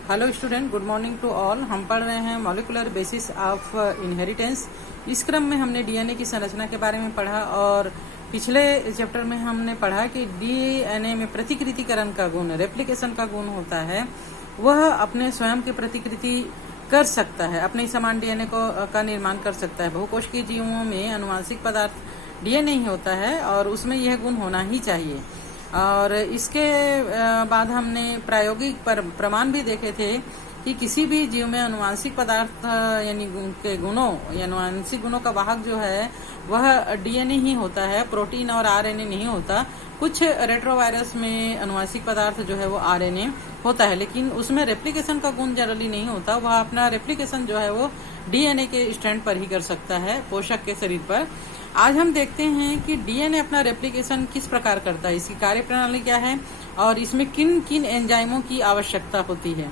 Hello student, good morning to all. हम पढ़ रहे हैं मॉलिकुलर बेसिस ऑफ इनहेरिटेंस। इस क्रम में हमने डीएनए की संरचना के बारे में पढ़ा और पिछले चैप्टर में हमने पढ़ा कि डीएनए में प्रतिकृतिकरण का गुण, रेप्लिकेशन का गुण होता है। वह अपने स्वयं की प्रतिकृति कर सकता है, अपने समान डीएनए का निर्माण कर सकता है। बहुकोशिकीय जीवों में अनुवांशिक पदार्थ डीएनए ही होता है और उसमें यह गुण होना ही चाहिए। और इसके बाद हमने प्रायोगिक प्रमाण भी देखे थे कि किसी भी जीव में अनुवांशिक पदार्थ यानी के गुणों या अनुवांशिक गुणों का वाहक जो है वह डीएनए ही होता है, प्रोटीन और आरएनए नहीं होता। कुछ रेट्रोवायरस में अनुवांशिक पदार्थ जो है वो आरएनए होता है, लेकिन उसमें रेप्लिकेशन का गुण जनरली नहीं होता। वह अपना रेप्लिकेशन जो है वो डीएनए के स्टैंड पर ही कर सकता है, पोषक के शरीर पर। आज हम देखते हैं कि डीएनए अपना रेप्लिकेशन किस प्रकार करता है, इसकी कार्यप्रणाली क्या है और इसमें किन किन एंजाइमों की आवश्यकता होती है।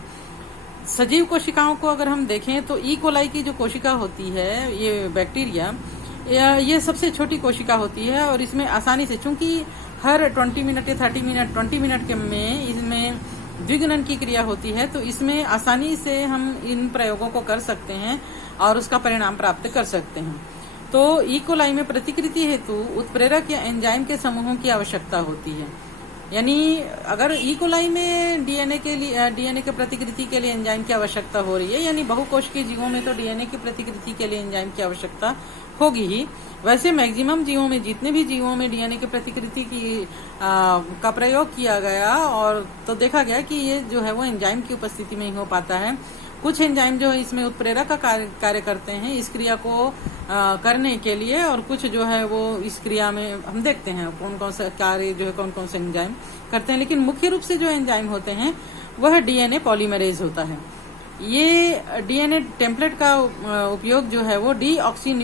सजीव कोशिकाओं को अगर हम देखें तो ई कोलाई की जो कोशिका होती है, ये बैक्टीरिया, ये सबसे छोटी कोशिका होती है और इसमें आसानी से, चूंकि हर 20 मिनट या 30 मिनट 20 मिनट के में इसमें द्विगुणन की क्रिया होती है, तो इसमें आसानी से हम इन प्रयोगों को कर सकते हैं और उसका परिणाम प्राप्त कर सकते हैं। तो ई कोलाई में प्रतिकृति हेतु उत्प्रेरक या एंजाइम के समूहों की आवश्यकता होती है। यानी अगर ई कोलाई में डीएनए के प्रतिकृति के लिए एंजाइम की आवश्यकता हो रही है, यानी बहुकोशिकीय जीवों में तो डीएनए की प्रतिकृति के लिए एंजाइम की आवश्यकता होगी ही। वैसे मैक्सिमम जीवों में, जितने भी जीवों में डीएनए की प्रतिकृति का प्रयोग किया गया और तो देखा गया कि ये जो है वो एंजाइम की उपस्थिति में ही हो पाता है। कुछ एंजाइम जो है इसमें उत्प्रेरक का कार्य करते हैं इस क्रिया को करने के लिए, और कुछ जो है वो इस क्रिया में हम देखते हैं कौन कौन से कार्य जो है कौन कौन से एंजाइम करते हैं। लेकिन मुख्य रूप से जो एंजाइम होते हैं वह डीएनए पॉलीमरेज होता है। ये डीएनए टेम्पलेट का उपयोग जो है वो डीऑक्सी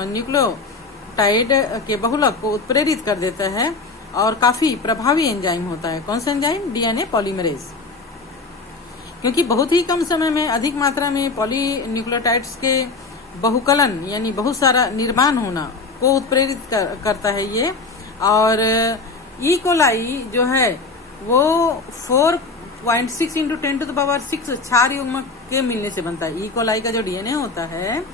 न्यूक्लियोटाइड के बहुलक को उत्प्रेरित कर देता है और काफी प्रभावी एंजाइम होता है। कौन सा एंजाइम? DNA polymerase. क्योंकि बहुत ही कम समय में अधिक मात्रा में पॉलीन्यूक्लियोटाइड्स के बहुकलन यानी बहुत सारा निर्माण होना को उत्प्रेरित करता है ये। और ई कोलाई जो है वो 4.6 × 10⁻⁶ क्षार युग्मक के मिलने से बनता है। ई कोलाई का जो डीएनए होता है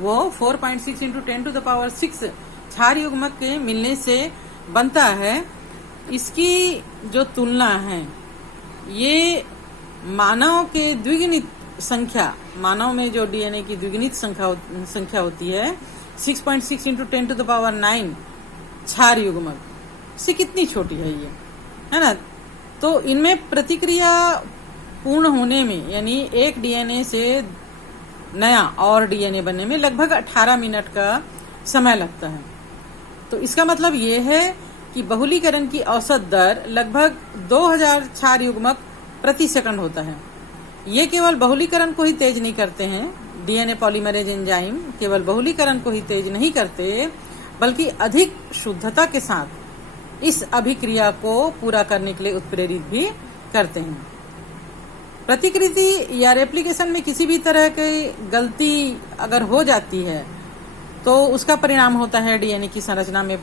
वो 4.6 × 10⁻⁶ क्षार युग्मक के मिलने से बनता है। इसकी जो तुलना है, ये मानव के द्विगुणित संख्या, मानव में जो डीएनए की द्विगुणित संख्या होती है 6.6 × 10⁹ क्षार युग्मक से कितनी छोटी है ये, है ना। तो इनमें प्रतिक्रिया पूर्ण होने में, यानी एक डीएनए से नया और डीएनए बनने में लगभग 18 मिनट का समय लगता है। तो इसका मतलब ये है कि बहुलीकरण की औसत दर लगभग 2000 क्षार युग्मक प्रति सेकंड होता है। ये केवल बहुलीकरण को ही तेज नहीं करते हैं, डीएनए पॉलीमरेज एंजाइम केवल बहुलीकरण को ही तेज नहीं करते, बल्कि अधिक शुद्धता के साथ इस अभिक्रिया को पूरा करने के लिए उत्प्रेरित भी करते हैं। प्रतिकृति या रेप्लिकेशन में किसी भी तरह की गलती अगर हो जाती है तो उसका परिणाम होता है डीएनए की संरचना में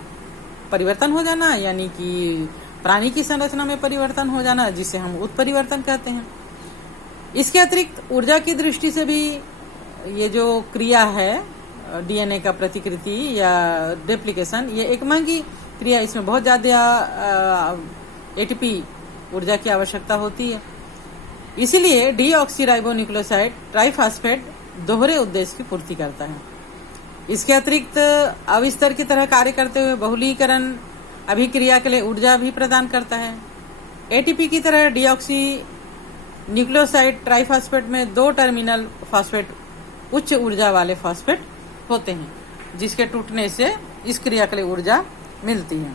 परिवर्तन हो जाना, यानी कि प्राणी की संरचना में परिवर्तन हो जाना, जिसे हम उत्परिवर्तन कहते हैं। इसके अतिरिक्त ऊर्जा की दृष्टि से भी ये जो क्रिया है डीएनए का प्रतिकृति या रेप्लिकेशन, ये एक महंगी क्रिया, इसमें बहुत ज्यादा एटीपी ऊर्जा की आवश्यकता होती है। इसीलिए डीऑक्सीराइबोन्यूक्लियोसाइड ट्राइफॉस्फेट दोहरे उद्देश्य की पूर्ति करता है। इसके अतिरिक्त अविस्तर की तरह कार्य करते हुए बहुलीकरण अभिक्रिया के लिए ऊर्जा भी प्रदान करता है। एटीपी की तरह डीऑक्सी न्यूक्लियोसाइड ट्राइफॉस्फेट में 2 टर्मिनल फॉस्फेट उच्च ऊर्जा वाले फॉस्फेट होते हैं, जिसके टूटने से इस क्रिया के लिए ऊर्जा मिलती है।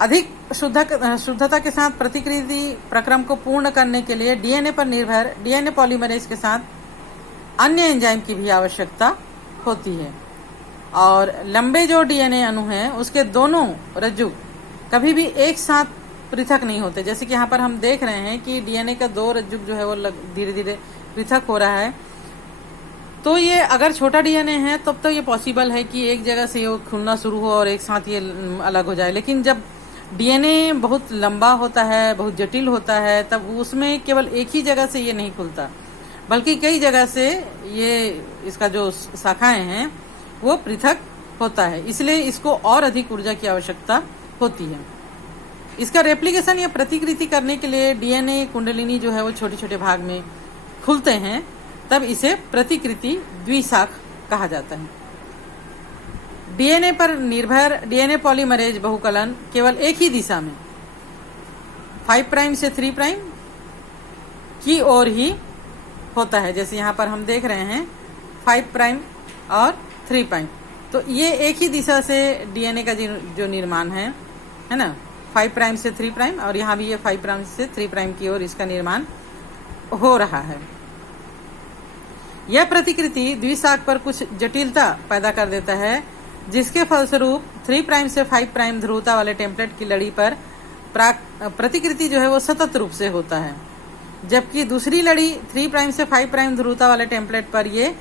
अधिक शुद्धता के साथ प्रतिकृति प्रक्रम को पूर्ण करने के लिए डीएनए पर निर्भर डीएनए पॉलीमरेज के साथ अन्य एंजाइम की भी आवश्यकता होती है। और लंबे जो डीएनए अणु हैं उसके दोनों रज्जु कभी भी एक साथ पृथक नहीं होते। जैसे कि यहाँ पर हम देख रहे हैं कि डीएनए का 2 रज्जु जो है वो धीरे धीरे पृथक हो रहा है। तो ये अगर छोटा डीएनए है तब तो ये पॉसिबल है कि एक जगह से ये खुलना शुरू हो और एक साथ ये अलग हो जाए। लेकिन जब डीएनए बहुत लंबा होता है, बहुत जटिल होता है, तब उसमें केवल एक ही जगह से ये नहीं खुलता, बल्कि कई जगह से ये इसका जो शाखाएं हैं वो पृथक होता है। इसलिए इसको और अधिक ऊर्जा की आवश्यकता होती है। इसका रेप्लिकेशन या प्रतिकृति करने के लिए डीएनए कुंडलिनी जो है वो छोटे छोटे भाग में खुलते हैं, तब इसे प्रतिकृति द्विशाख कहा जाता है। डीएनए पर निर्भर डीएनए पॉलीमरेज बहुकलन केवल एक ही दिशा में 5 प्राइम से 3 प्राइम की ओर ही होता है। जैसे यहाँ पर हम देख रहे हैं 5 प्राइम और 3 प्राइम, तो ये एक ही दिशा से डीएनए का जो निर्माण है ना, 5 प्राइम से 3 प्राइम, और यहाँ भी ये 5 प्राइम से 3 प्राइम की ओर इसका निर्माण हो रहा है। यह प्रतिकृति द्विशाख पर कुछ जटिलता पैदा कर देता है, जिसके फलस्वरूप 3 प्राइम से 5 प्राइम ध्रुवता वाले टेम्पलेट की लड़ी पर प्रतिकृति जो है वो सतत रूप से होता है, जबकि दूसरी लड़ी 3 प्राइम से 5 प्राइम ध्रुवता वाले टेम्पलेट पर ये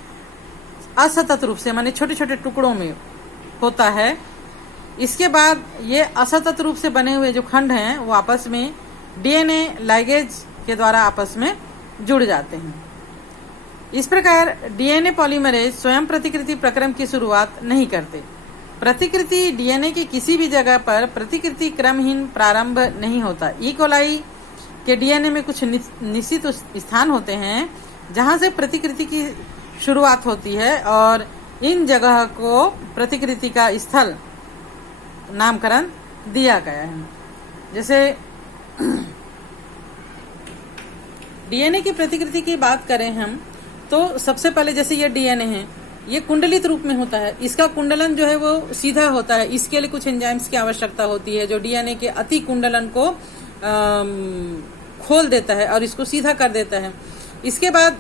असतत रूप से, माने छोटे छोटे टुकड़ों में होता है। इसके बाद ये असतत रूप से बने हुए जो खंड हैं वो आपस में डीएनए लाइगेज के द्वारा आपस में जुड़ जाते हैं। इस प्रकार डीएनए पॉलीमरेज स्वयं प्रतिकृति प्रक्रम की शुरुआत नहीं करते। प्रतिकृति डीएनए की किसी भी जगह पर प्रतिकृति क्रमहीन प्रारंभ नहीं होता। ई कोलाई के डीएनए में कुछ निश्चित स्थान होते हैं जहां से प्रतिकृति की शुरुआत होती है, और इन जगह को प्रतिकृति का स्थल नामकरण दिया गया है। जैसे डीएनए की प्रतिकृति की बात करें हम, तो सबसे पहले जैसे ये डीएनए है, ये कुंडलित रूप में होता है। इसका कुंडलन जो है वो सीधा होता है। इसके लिए कुछ एंजाइम्स की आवश्यकता होती है जो डीएनए के अति कुंडलन को खोल देता है और इसको सीधा कर देता है। इसके बाद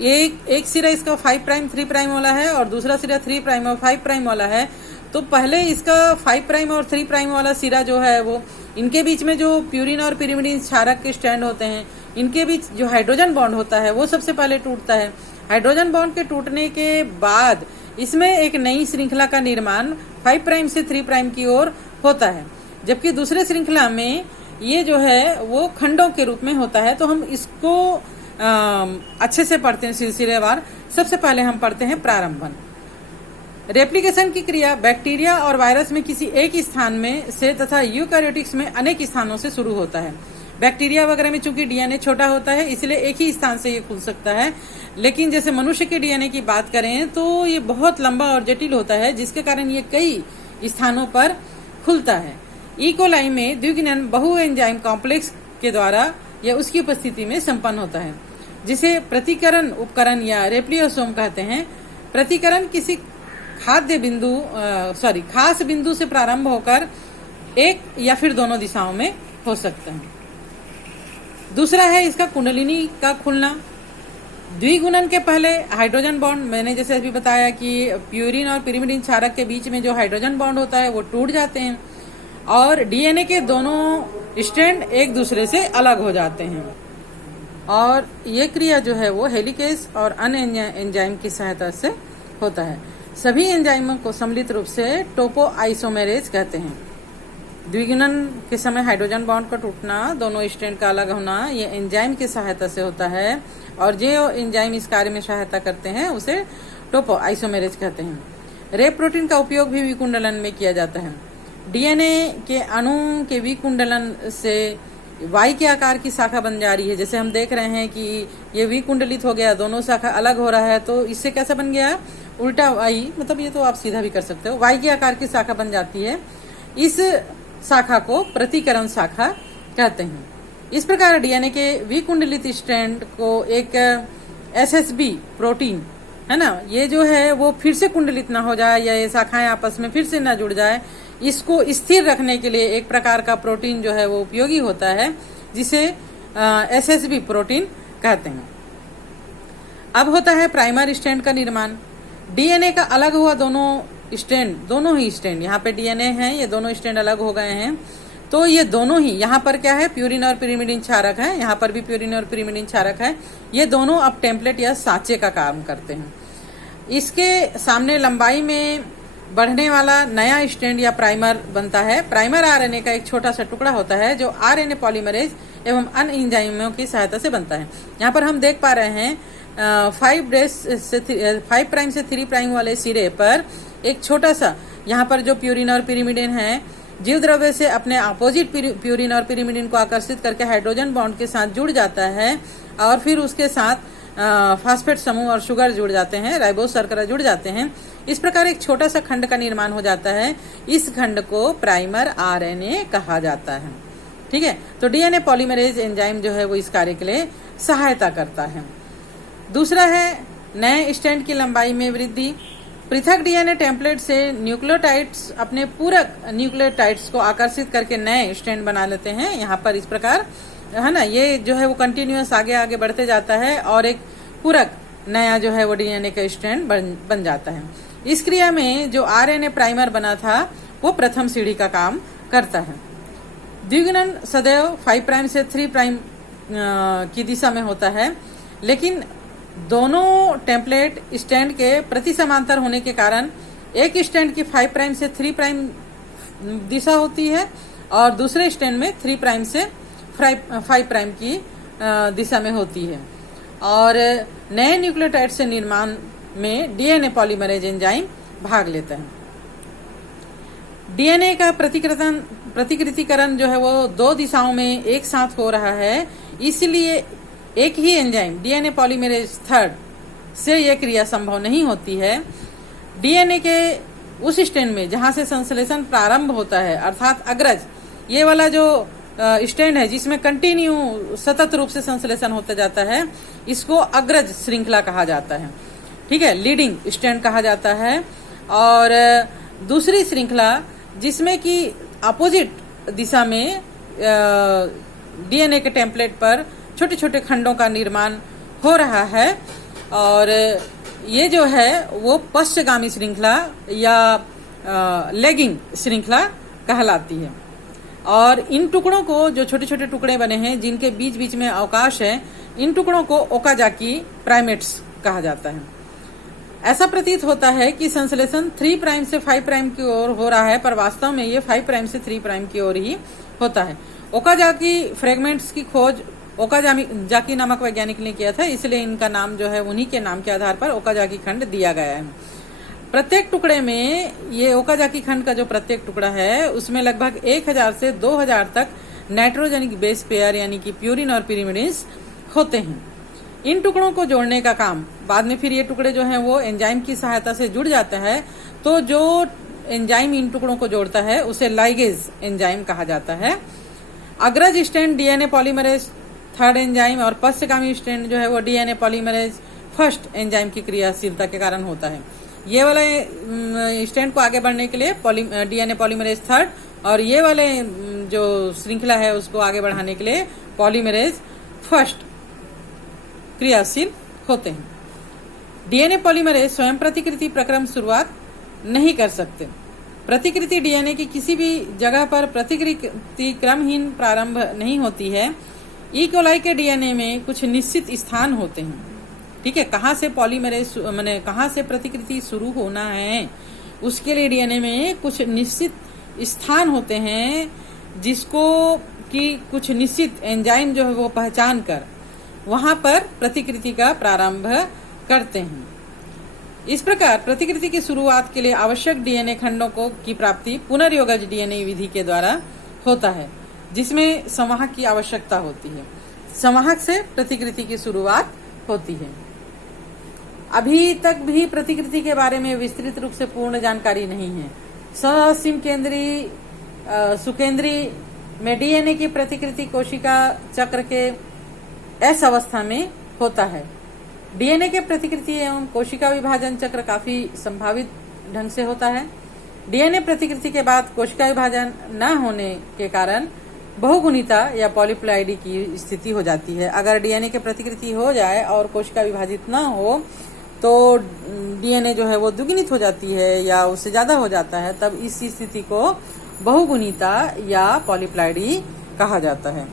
एक सिरा इसका 5 प्राइम 3 प्राइम वाला है और दूसरा सिरा 3 प्राइम और 5 प्राइम वाला है। तो पहले इसका 5 प्राइम और 3 प्राइम वाला सिरा जो है वो, इनके बीच में जो प्यूरिन और पिरिमिडीन क्षारक के स्टैंड होते हैं, इनके बीच जो हाइड्रोजन बॉन्ड होता है वो सबसे पहले टूटता है। हाइड्रोजन बॉन्ड के टूटने के बाद इसमें एक नई श्रृंखला का निर्माण 5 प्राइम से 3 प्राइम की ओर होता है, जबकि दूसरे श्रृंखला में ये जो है वो खंडों के रूप में होता है। तो हम इसको अच्छे से पढ़ते हैं सिलसिलेवार। सबसे पहले हम पढ़ते हैं प्रारंभन। रेप्लिकेशन की क्रिया बैक्टीरिया और वायरस में किसी एक स्थान में से तथा यूकैरियोटिक्स में अनेक स्थानों से शुरू होता है। बैक्टीरिया वगैरह में चूंकि डीएनए छोटा होता है इसलिए एक ही स्थान से ये खुल सकता है, लेकिन जैसे मनुष्य के डीएनए की बात करें तो ये बहुत लंबा और जटिल होता है, जिसके कारण ये कई स्थानों पर खुलता है। ई कोलाई में द्विगुणन बहु एंजाइम कॉम्प्लेक्स के द्वारा या उसकी उपस्थिति में संपन्न होता है, जिसे प्रतिकरण उपकरण या रेप्लियोसोम कहते हैं। प्रतिकरण किसी खास बिंदु से प्रारंभ होकर एक या फिर दोनों दिशाओं में हो सकता है। दूसरा है इसका कुंडलिनी का खुलना। द्विगुणन के पहले हाइड्रोजन बॉन्ड, मैंने जैसे अभी बताया कि प्यूरिन और पिरिमिडीन क्षारक के बीच में जो हाइड्रोजन बॉन्ड होता है वो टूट जाते हैं और डीएनए के दोनों स्ट्रैंड एक दूसरे से अलग हो जाते हैं, और ये क्रिया जो है वो हेलिकेज और अन्य एंजाइम की सहायता से होता है। सभी एंजाइमों को सम्मिलित रूप से टोपो आइसोमेरेज कहते हैं। द्विगुणन के समय हाइड्रोजन बॉन्ड का टूटना, दोनों स्ट्रैंड का अलग होना, ये एंजाइम की सहायता से होता है, और जो एंजाइम इस कार्य में सहायता करते हैं उसे टोपो आइसोमेरेज कहते हैं। रेप प्रोटीन का उपयोग भी विकुंडलन में किया जाता है। डीएनए के अणु के विकुंडलन से वाई के आकार की शाखा बन जा रही है। जैसे हम देख रहे हैं कि ये विकुंडलित हो गया, दोनों शाखा अलग हो रहा है, तो इससे कैसा बन गया उल्टा वाई, मतलब ये तो आप सीधा भी कर सकते हो, वाई के आकार की शाखा बन जाती है। इस शाखा को प्रतिकरण शाखा कहते हैं। इस प्रकार डीएनए के विकुंडलित स्ट्रैंड को एक एसएसबी प्रोटीन है ना, ये जो है वो फिर से कुंडलित ना हो जाए या ये शाखाएं आपस में फिर से ना जुड़ जाए, इसको स्थिर रखने के लिए एक प्रकार का प्रोटीन जो है वो उपयोगी होता है, जिसे एसएसबी प्रोटीन कहते हैं। अब होता है प्राइमर स्ट्रैंड का निर्माण। डीएनए का अलग हुआ दोनों ही स्ट्रैंड, यहाँ पे डीएनए है, ये दोनों स्ट्रैंड अलग हो गए हैं, तो ये दोनों ही, यहाँ पर क्या है प्यूरिन और पिरिमिडीन क्षारक है, यहाँ पर भी प्यूरिन और पिरिमिडीन क्षारक है, ये दोनों अब टेम्पलेट या सांचे का काम करते हैं। इसके सामने लंबाई में बढ़ने वाला नया स्ट्रैंड या प्राइमर बनता है। प्राइमर आरएनए का एक छोटा सा टुकड़ा होता है जो आरएनए पॉलीमरेज एवं अन्य एंजाइमों की सहायता से बनता है। यहाँ पर हम देख पा रहे हैं 5 प्राइम से 3 प्राइम वाले सिरे पर एक छोटा सा, यहाँ पर जो प्यूरिन और पिरिमिडिन है, जीव द्रव्य से अपने अपोजिट प्यूरिन और पिरिमिडिन को आकर्षित करके हाइड्रोजन बॉन्ड के साथ जुड़ जाता है और फिर उसके साथ फास्फेट समूह और शुगर जुड़ जाते हैं, राइबोस शर्करा जुड़ जाते हैं। इस प्रकार एक छोटा सा खंड का निर्माण हो जाता है। इस खंड को प्राइमर आरएनए कहा जाता है। ठीक है, तो डीएनए पॉलीमरेज एंजाइम जो है वो इस कार्य के लिए सहायता करता है। दूसरा है नए स्ट्रैंड की लंबाई में वृद्धि। पृथक डीएनए टेम्पलेट से न्यूक्लियोटाइड्स अपने पूरक न्यूक्लियोटाइड्स को आकर्षित करके नए स्ट्रैंड बना लेते हैं। यहाँ पर इस प्रकार है ना, ये जो है वो कंटिन्यूअस आगे आगे बढ़ते जाता है और एक पूरक नया जो है वो डीएनए का स्ट्रैंड बन जाता है। इस क्रिया में जो आरएनए प्राइमर बना था वो प्रथम सीढ़ी का काम करता है। द्विगुणन सदैव 5 प्राइम से 3 प्राइम की दिशा में होता है, लेकिन दोनों टेम्पलेट स्ट्रैंड के प्रति समांतर होने के कारण एक स्ट्रैंड की 5 प्राइम से 3 प्राइम दिशा होती है और दूसरे स्ट्रैंड में 3 प्राइम से 5 प्राइम की दिशा में होती है। और नए न्यूक्लियोटाइड से निर्माण में डीएनए पॉलीमरेज एंजाइम भाग लेता है। डीएनए का प्रतिकृतिकरण जो है वो 2 दिशाओं में एक साथ हो रहा है, इसलिए एक ही एंजाइम डीएनए पॉलीमरेज 3 से यह क्रिया संभव नहीं होती है। डीएनए के उस स्ट्रैंड में जहां से संश्लेषण प्रारंभ होता है, अर्थात अग्रज, ये वाला जो स्ट्रैंड है जिसमें कंटिन्यू सतत रूप से संश्लेषण होता जाता है, इसको अग्रज श्रृंखला कहा जाता है। ठीक है, लीडिंग स्ट्रैंड कहा जाता है। और दूसरी श्रृंखला जिसमें कि अपोजिट दिशा में डीएनए के टेम्पलेट पर छोटे छोटे खंडों का निर्माण हो रहा है, और ये जो है वो पश्चगामी श्रृंखला या लेगिंग श्रृंखला कहलाती है। और इन टुकड़ों को, जो छोटे छोटे टुकड़े बने हैं जिनके बीच बीच में अवकाश है, इन टुकड़ों को ओकाजाकी प्राइमेट्स कहा जाता है। ऐसा प्रतीत होता है कि संश्लेषण 3 प्राइम से 5 प्राइम की ओर हो रहा है, पर वास्तव में ये 5 प्राइम से 3 प्राइम की ओर ही होता है। ओकाजाकी फ्रेगमेंट्स की खोज ओकाजाकी नामक वैज्ञानिक ने किया था, इसलिए इनका नाम जो है उन्हीं के नाम के आधार पर ओकाजाकी खंड दिया गया है। प्रत्येक टुकड़े में, ये ओकाजाकी खंड का जो प्रत्येक टुकड़ा है उसमें लगभग 1000 से 2000 तक नाइट्रोजेनिक बेस पेयर यानी कि प्यूरिन और पिरिमिडिन्स होते हैं। इन टुकड़ों को जोड़ने का काम बाद में, फिर ये टुकड़े जो हैं वो एंजाइम की सहायता से जुड़ जाता है, तो जो एंजाइम इन टुकड़ों को जोड़ता है उसे लाइगेज एंजाइम कहा जाता है। अग्रज strand DNA polymerase 3rd enzyme और पश्चगामी स्ट्रैंड जो है वो डीएनए पॉलीमरेज 1st एंजाइम की क्रियाशीलता के कारण होता है। ये वाले स्ट्रैंड को आगे बढ़ने के लिए डीएनए पॉलीमरेज 3rd और ये वाले जो श्रृंखला है उसको आगे बढ़ाने के लिए पॉलीमरेज 1st क्रियाशील होते हैं। डीएनए पॉलीमरेज स्वयं प्रतिकृति प्रक्रम शुरुआत नहीं कर सकते। प्रतिकृति डीएनए की किसी भी जगह पर प्रतिकृति क्रमहीन प्रारंभ नहीं होती है। ई कोलाई के डीएनए में कुछ निश्चित स्थान होते हैं। ठीक है, कहाँ से पॉलीमरेज माने कहाँ से प्रतिकृति शुरू होना है, उसके लिए डीएनए में कुछ निश्चित स्थान होते हैं जिसको कि कुछ निश्चित एंजाइम जो है वो पहचान कर वहां पर प्रतिकृति का प्रारंभ करते हैं। इस प्रकार प्रतिकृति की शुरुआत के लिए आवश्यक डीएनए खंडों की प्राप्ति पुनर्योगज डीएनए विधि के द्वारा होता है, जिसमें संवाहक की आवश्यकता होती है। संवाहक से प्रतिकृति की शुरुआत होती है। अभी तक भी प्रतिकृति के बारे में विस्तृत रूप से पूर्ण जानकारी नहीं है। ससिम केंद्री सुकेंद्री में डीएनए की प्रतिकृति कोशिका चक्र के एस अवस्था में होता है। डीएनए के प्रतिकृति एवं कोशिका विभाजन चक्र काफी संभावित ढंग से होता है। डीएनए प्रतिकृति के बाद कोशिका विभाजन न होने के कारण बहुगुणिता या पॉलीप्लॉइडी की स्थिति हो जाती है। अगर डीएनए के प्रतिकृति हो जाए और कोशिका विभाजित न हो तो डीएनए जो है वो दुगुनित हो जाती है या उससे ज्यादा हो जाता है, तब इस स्थिति को बहुगुणिता या पॉलीप्लॉइडी कहा जाता है।